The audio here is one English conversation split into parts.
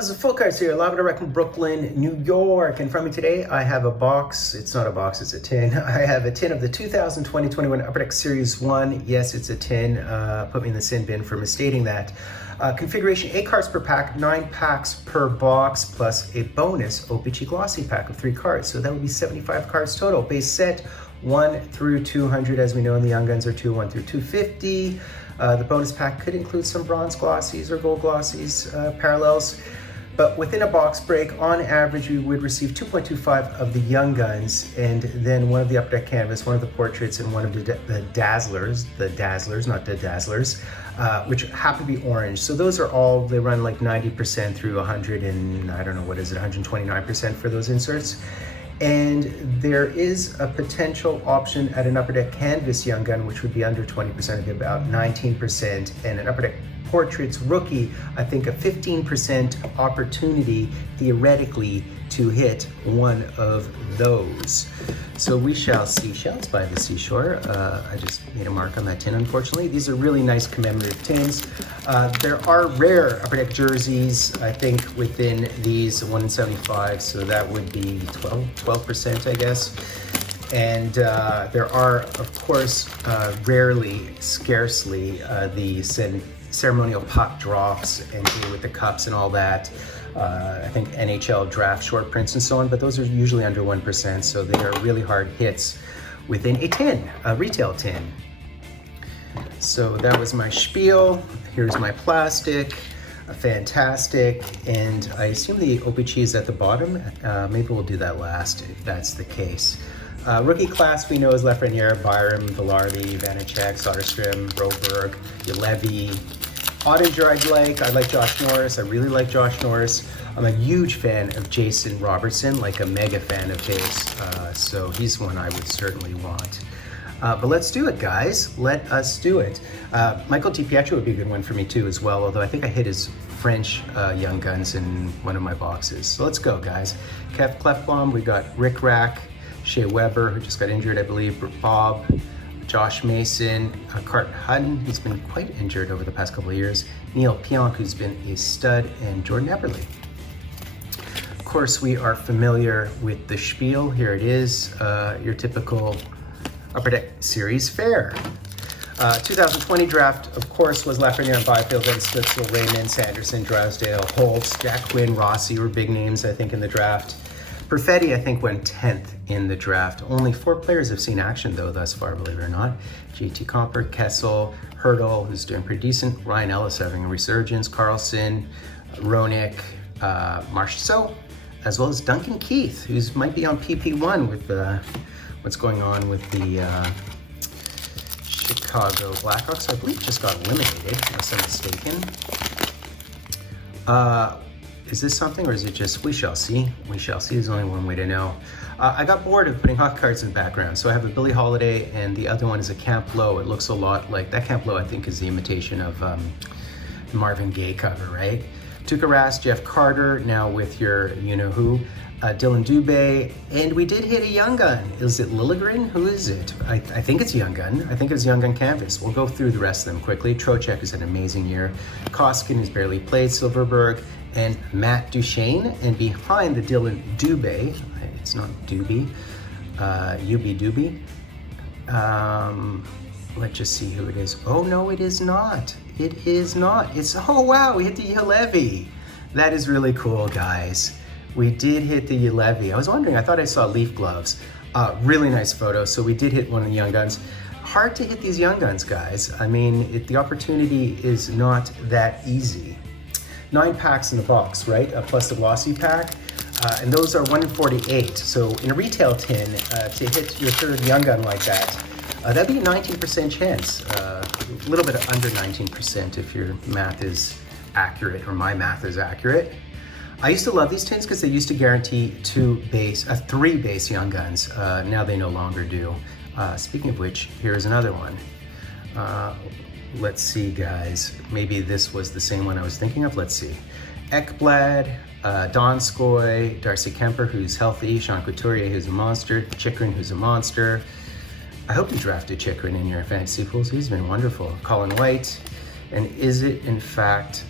Buzz, full cards here, live direct from Brooklyn, New York. And from me today, I have a box. It's not a box, it's a tin. I have a tin of the 2020-21 Upper Deck Series 1. Yes, it's a tin. Put me in the sin bin for misstating that. Configuration, 8 cards per pack, 9 packs per box, plus a bonus OPC Glossy pack of 3 cards. So that would be 75 cards total. Base set, 1 through 200, as we know in the Young Guns are 1 through 250. The bonus pack could include some bronze glossies or gold glossies, parallels. But within a box break, on average, we would receive 2.25 of the Young Guns, and then one of the Upper Deck Canvas, one of the portraits, and one of the Dazzlers, not the Dazzlers, which happen to be orange. So those are all, they run like 90% through 100 and, I don't know, what is it, 129% for those inserts. And there is a potential option at an Upper Deck Canvas Young Gun, which would be under 20%, it'd be about 19%, and an Upper Deck Portraits Rookie, I think a 15% opportunity, theoretically, to hit one of those. So we shall see. Shells by the seashore. I just made a mark on that tin, unfortunately. These are really nice commemorative tins. There are rare Upper Deck jerseys, I think, within these 1 in 75, so that would be 12%, I guess. And there are, of course, scarcely, the ceremonial pop drops and with the cups and all that. I think NHL Draft short prints and so on, but those are usually under 1%, so they are really hard hits within a tin, a retail tin. So that was my spiel. Here's my plastic, fantastic, and I assume the OPC is at the bottom. Maybe we'll do that last if that's the case. Rookie class we know is Lafreniere, Byram, Vilardi, Vanecek, Soderstrom, Broberg, Juolevi. Ottinger I like Josh Norris. I really like Josh Norris. I'm a huge fan of Jason Robertson, like a mega fan of his. So he's one I would certainly want. But let's do it, guys. Let us do it. Michael DiPietro would be a good one for me too as well, although I think I hit his French Young Guns in one of my boxes. So let's go, guys. Kev Clefbaum, we got Rick Rack, Shea Weber, who just got injured, I believe, Bob, Josh Mason, Carlton Hutton, who's been quite injured over the past couple of years, Neil Pionk, who's been a stud, and Jordan Eberle. Of course, we are familiar with the spiel. Here it is, your typical Upper Deck Series fare. 2020 draft, of course, was Lafreniere, Byfield, then Stutzel, Raymond, Sanderson, Drysdale, Holtz, Jack Quinn, Rossi were big names, I think, in the draft. Perfetti, I think, went 10th in the draft. Only 4 players have seen action, though, thus far, believe it or not. JT Comper, Kessel, Hurdle, who's doing pretty decent. Ryan Ellis having a resurgence. Carlsson, Roenick, Marchessault, as well as Duncan Keith, who might be on PP1 with what's going on with the Chicago Blackhawks. I believe just got eliminated, unless I'm mistaken. Is this something, or is it just, we shall see? We shall see. There's only one way to know. I got bored of putting hockey cards in the background, so I have a Billie Holiday, and the other one is a Camp Low. It looks a lot like, that Camp Low, I think, is the imitation of Marvin Gaye cover, right? Tuukka Rask, Jeff Carter, now with your you-know-who. Dylan Dubé, and we did hit a Young Gun. Is it Liljegren? Who is it? I think it's Young Gun. I think it's Young Gun Canvas. We'll go through the rest of them quickly. Trocheck is an amazing year. Koskinen has barely played. Silverberg and Matt Duchene, and behind the Dylan Dubé, it's not Doobie, UB Doobie. Let's just see who it is. Oh no, it is not. It is not. It's, oh wow, we hit the Juolevi. That is really cool, guys. We did hit the Juolevi. I was wondering, I thought I saw Leaf Gloves. Really nice photo. So we did hit one of the Young Guns. Hard to hit these Young Guns, guys. I mean, the opportunity is not that easy. 9 packs in the box, right? Plus the glossy pack. And those are 1 in 48. So in a retail tin, to hit your third Young Gun like that, that'd be a 19% chance. A little bit under 19% if your math is accurate, or my math is accurate. I used to love these tins because they used to guarantee 3 base Young Guns. Now they no longer do. Speaking of which, here's another one. Let's see, guys. Maybe this was the same one I was thinking of. Let's see. Ekblad, Donskoy, Darcy Kemper, who's healthy, Sean Couturier, who's a monster, Chychrun, who's a monster. I hope you drafted Chychrun in your fantasy pools. He's been wonderful. Colin White. And is it, in fact,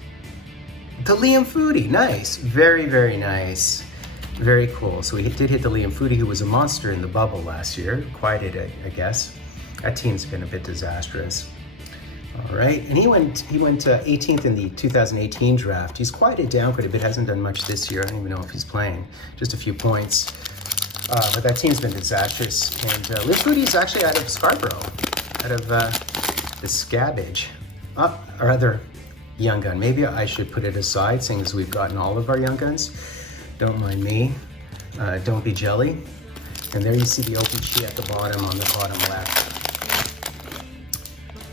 the Liam Foudy, nice. Very, very nice. Very cool. So we did hit the Liam Foudy, who was a monster in the bubble last year. Quieted it, I guess. That team's been a bit disastrous. All right, and he went 18th in the 2018 draft. He's quieted down quite a bit, hasn't done much this year. I don't even know if he's playing, just a few points. But that team's been disastrous. And Liam Foudy is actually out of Scarborough, out of the Scabbage. Our other young gun. Maybe I should put it aside, seeing as we've gotten all of our young guns. Don't mind me. Don't be jelly. And there you see the OPC at the bottom, on the bottom left.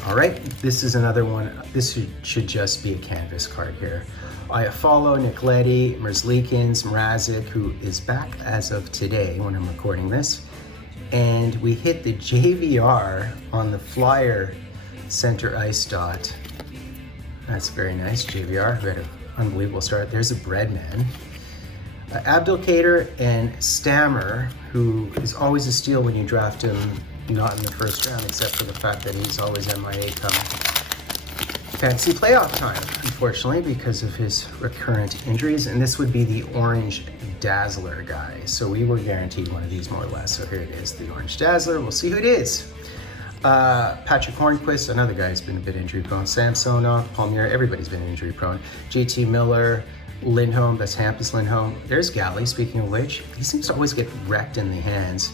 All right, this is another one. This should just be a canvas card here. Iafallo, Nicoleti, Merzlikins, Mrazek, who is back as of today when I'm recording this. And we hit the JVR on the Flyer center ice dot. That's very nice, JVR, who had an unbelievable start. There's a Breadman. Abdelkader and Stammer, who is always a steal when you draft him not in the first round, except for the fact that he's always MIA come fantasy playoff time, unfortunately, because of his recurrent injuries. And this would be the orange Dazzler guy. So we were guaranteed one of these more or less. So here it is, the orange Dazzler. We'll see who it is. Patrick Hornquist, another guy who's been a bit injury prone. Samsonov, Palmieri, everybody's been injury prone. JT Miller, Lindholm, that's Hampus Lindholm. There's Galley, speaking of which. He seems to always get wrecked in the hands.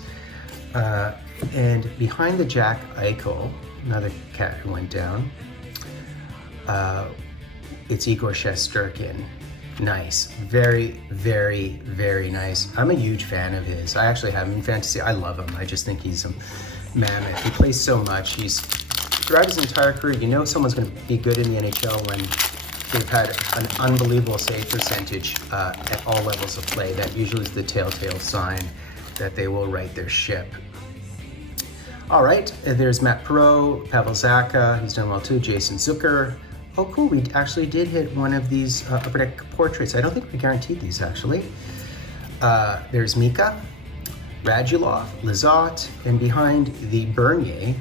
And behind the Jack Eichel, another cat who went down, it's Igor Shesterkin. Nice. Very, very, very nice. I'm a huge fan of his. I actually have him in fantasy. I love him. I just think he's a mammoth. He plays so much. He's throughout his entire career, you know someone's going to be good in the NHL when they've had an unbelievable save percentage at all levels of play. That usually is the telltale sign that they will right their ship. All right, there's Matt Perot, Pavel Zacha, he's done well too, Jason Zucker. Oh cool, we actually did hit one of these Upper Deck portraits. I don't think we guaranteed these actually. There's Mika, Radulov, Lizotte, and behind the Bernier,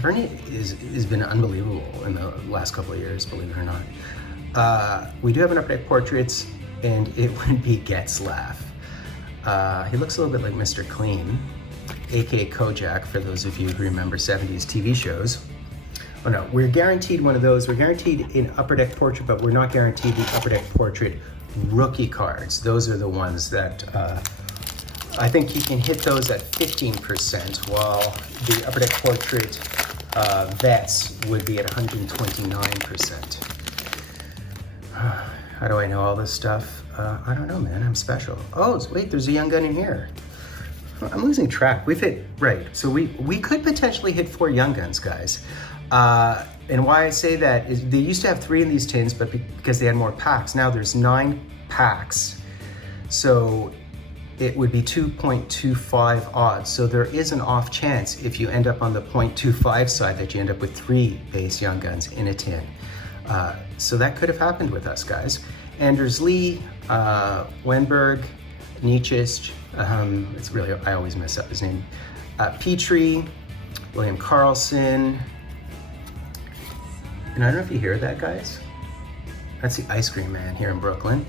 Bernier has been unbelievable in the last couple of years, believe it or not. We do have an Upper Deck portraits, and it would be Getzlaf. He looks a little bit like Mr. Clean, aka Kojak, for those of you who remember 70s TV shows. Oh no, we're guaranteed one of those. We're guaranteed an Upper Deck portrait, but we're not guaranteed the Upper Deck portrait rookie cards. Those are the ones that I think you can hit those at 15%, while the Upper Deck portrait vets would be at 129%. How do I know all this stuff? I don't know, man. I'm special. Oh, wait, there's a young gun in here. I'm losing track. We've hit, right. So we could potentially hit 4 young guns, guys. And why I say that is they used to have 3 in these tins, but because they had more packs. Now there's 9 packs. So it would be 2.25 odds. So there is an off chance if you end up on the 0.25 side that you end up with 3 base young guns in a tin. So that could have happened with us, guys. Anders Lee, Wenberg, Nietzsche, it's really, I always mess up his name. Petrie, William Carlsson, and I don't know if you hear that, guys. That's the Ice Cream Man here in Brooklyn.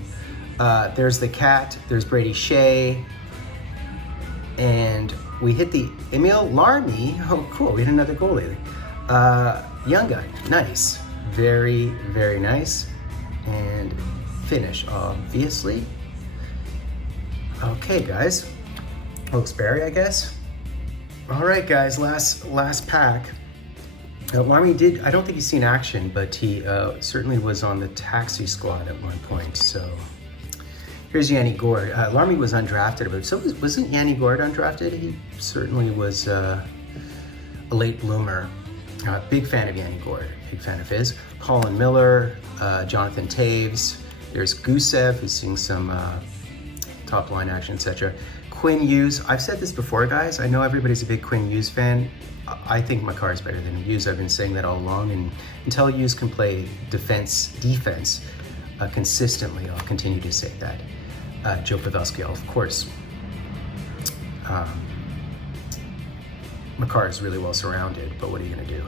There's the Cat, there's Brady Shea, and we hit the Emil Larmy. Oh, cool, we hit another goalie. Young guy, nice. Very, very nice. And finish, obviously. Okay, guys. Wilkes-Barre, I guess. All right, guys, last pack. Larmy did, I don't think he's seen action, but he certainly was on the taxi squad at one point, so. Here's Yanni Gourde. Larmy was undrafted, but so wasn't Yanni Gourde undrafted? He certainly was a late bloomer. Big fan of Yanni Gourde, big fan of his. Colin Miller, Jonathan Taves. There's Gusev, who's seeing some top line action, etc. Quinn Hughes. I've said this before, guys. I know everybody's a big Quinn Hughes fan. I think Makar is better than Hughes. I've been saying that all along, and until Hughes can play defense consistently, I'll continue to say that. Joe Pavelski, of course. Makar is really well surrounded, but what are you going to do?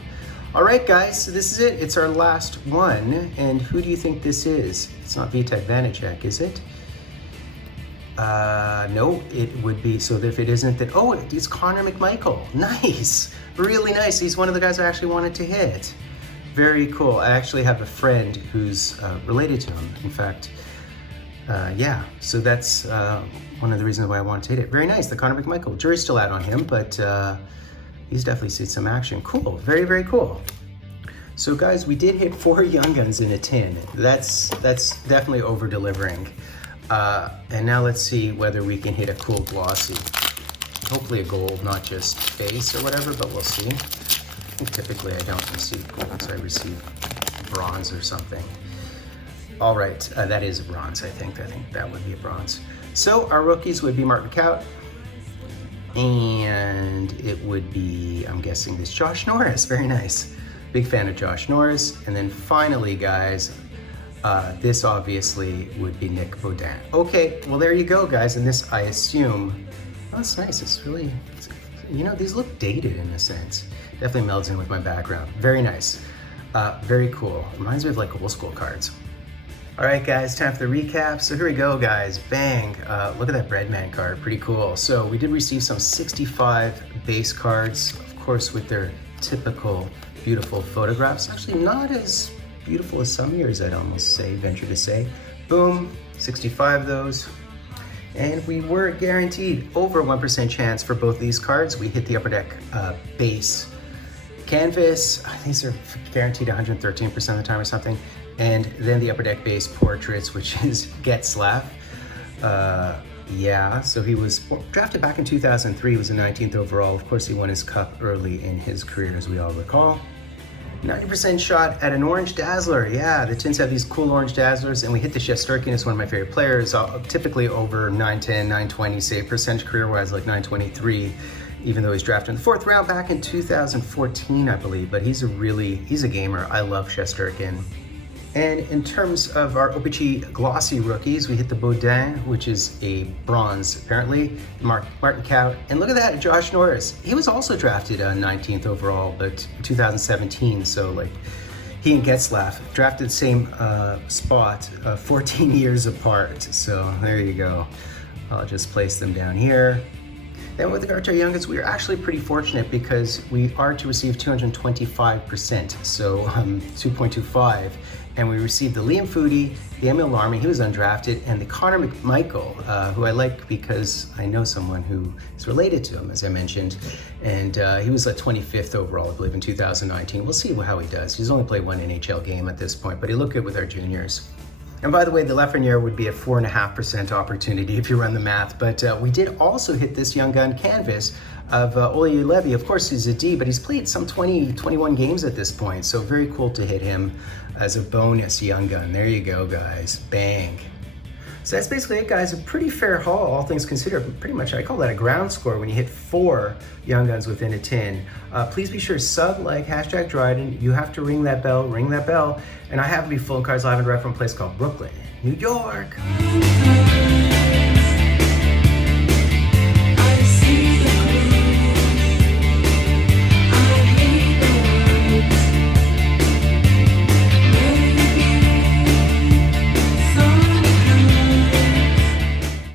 All right, guys, so this is it. It's our last one. And who do you think this is? It's not Vitek Vanecek, is it? No, it would be, so if it isn't that, oh, it's Connor McMichael. Nice, really nice. He's one of the guys I actually wanted to hit. Very cool. I actually have a friend who's related to him. In fact, yeah, so that's one of the reasons why I wanted to hit it. Very nice, the Connor McMichael. Jury's still out on him, but he's definitely seen some action. Cool, very, very cool. So guys, we did hit 4 Young Guns in a tin. That's definitely over-delivering. And now let's see whether we can hit a cool glossy. Hopefully a gold, not just base or whatever, but we'll see. I think typically I don't receive golds, I receive bronze or something. All right, that is a bronze, I think that would be a bronze. So our rookies would be Martin Kaut, and it would be, I'm guessing this Josh Norris, very nice. Big fan of Josh Norris. And then finally, guys, this obviously would be Nick Beaudin. Okay, well there you go, guys. And this, I assume, oh, that's nice. It's really, you know, these look dated in a sense. Definitely melds in with my background. Very nice, very cool. Reminds me of like old school cards. All right, guys, time for the recap. So here we go, guys. Bang! Look at that Breadman card, pretty cool. So we did receive some 65 base cards, of course, with their typical beautiful photographs. Actually, not as beautiful as some years, I'd almost say, venture to say. Boom, 65 of those. And we were guaranteed over 1% chance for both these cards. We hit the Upper Deck base canvas. These are guaranteed 113% of the time or something. And then the Upper Deck base portraits, which is Getzlaf. Yeah, so he was drafted back in 2003. He was the 19th overall. Of course, he won his cup early in his career, as we all recall. 90% shot at an orange Dazzler. Yeah, the Tins have these cool orange Dazzlers, and we hit the Shesterkin as one of my favorite players, typically over 910, 920 save percentage, career-wise like 923, even though he's drafted in the 4th round back in 2014, I believe. But he's a gamer. I love Shesterkin. And in terms of our OPC Glossy rookies, we hit the Beaudin, which is a bronze, apparently, Martin Kaut, and look at that, Josh Norris. He was also drafted 19th overall, but 2017, so like, he and Getzlaf drafted the same spot, 14 years apart, so there you go. I'll just place them down here. Then with regard to our youngest, we are actually pretty fortunate because we are to receive 225%, so 2.25. And we received the Liam Foudy, the Emil Larmy, he was undrafted, and the Connor McMichael, who I like because I know someone who is related to him, as I mentioned. And he was like 25th overall, I believe, in 2019. We'll see how he does. He's only played 1 NHL game at this point, but he looked good with our juniors. And by the way, the Lafreniere would be a 4.5% opportunity if you run the math, but we did also hit this young gun canvas of Juolevi. Of course, he's a D, but he's played some 20, 21 games at this point, so very cool to hit him as a bonus young gun. There you go, guys. Bang. So that's basically it, guys. A pretty fair haul, all things considered. Pretty much, I call that a ground score when you hit 4 young guns within a tin. Please be sure sub, like, hashtag Dryden. You have to ring that bell, and I have to be full cards live and direct from a place called Brooklyn, New York.